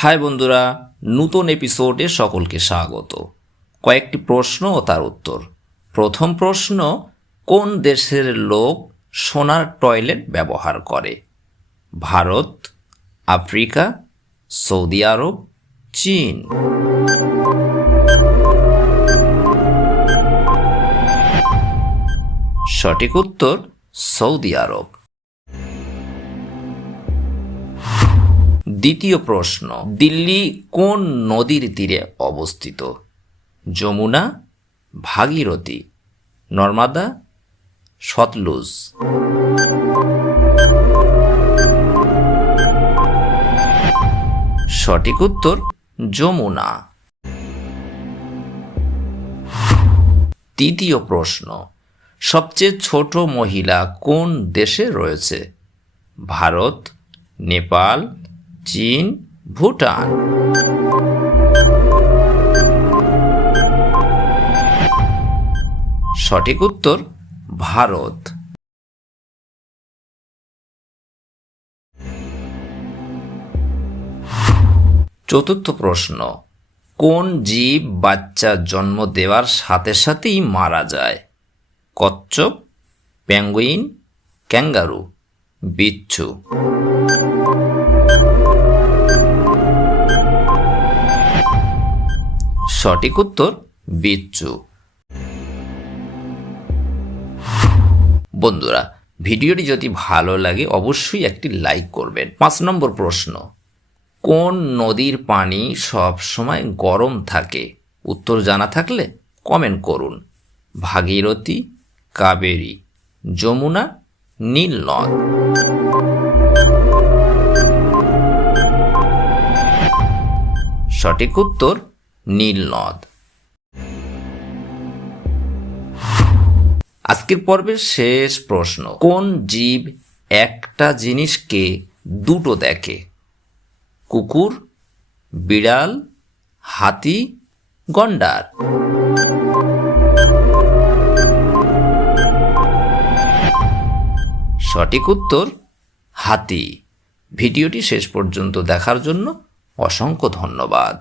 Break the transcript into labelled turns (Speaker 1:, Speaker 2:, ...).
Speaker 1: High বন্ধুরা, নতুন এপিসোডে সকলকে স্বাগত। কয়েকটি প্রশ্ন ও তার উত্তর। প্রথম প্রশ্ন, কোন দেশের লোক সোনার টয়লেট ব্যবহার করে? ভারত, আফ্রিকা, সৌদি আরব, চীন। সঠিক উত্তর, সৌদি আরব। দ্বিতীয় প্রশ্ন, দিল্লি কোন নদীর তীরে অবস্থিত? যমুনা, ভাগীরথী, নর্মাদা, সতলুজ। সঠিক উত্তর, যমুনা। তৃতীয় প্রশ্ন, সবচেয়ে ছোট মহিলা কোন দেশে রয়েছে? ভারত, নেপাল চীন, ভুটান। সঠিক উত্তর, ভারত। চতুর্থ প্রশ্ন, কোন জীব বাচ্চা জন্ম দেওয়ার সাথে সাথেই মারা যায়? কচ্ছপ, পেঙ্গুইন, ক্যাঙ্গারু, বিচ্ছু। সঠিক উত্তর, বিচ্ছু। বন্ধুরা, ভিডিওটি যদি ভালো লাগে, অবশ্যই একটি লাইক করবেন। পাঁচ নম্বর প্রশ্ন, কোন নদীর পানি সব সময় গরম থাকে? উত্তর জানা থাকলে কমেন্ট করুন। ভাগীরথী, কাবেরী, যমুনা নীল নদ সঠিক উত্তর নীল নদ। আজকের পর্বের শেষ প্রশ্ন, কোন জীব একটা জিনিসকে দুটো দেখে? কুকুর, বিড়াল, হাতি, গন্ডার। সঠিক উত্তর, হাতি। ভিডিওটি শেষ পর্যন্ত দেখার জন্য অসংখ্য ধন্যবাদ।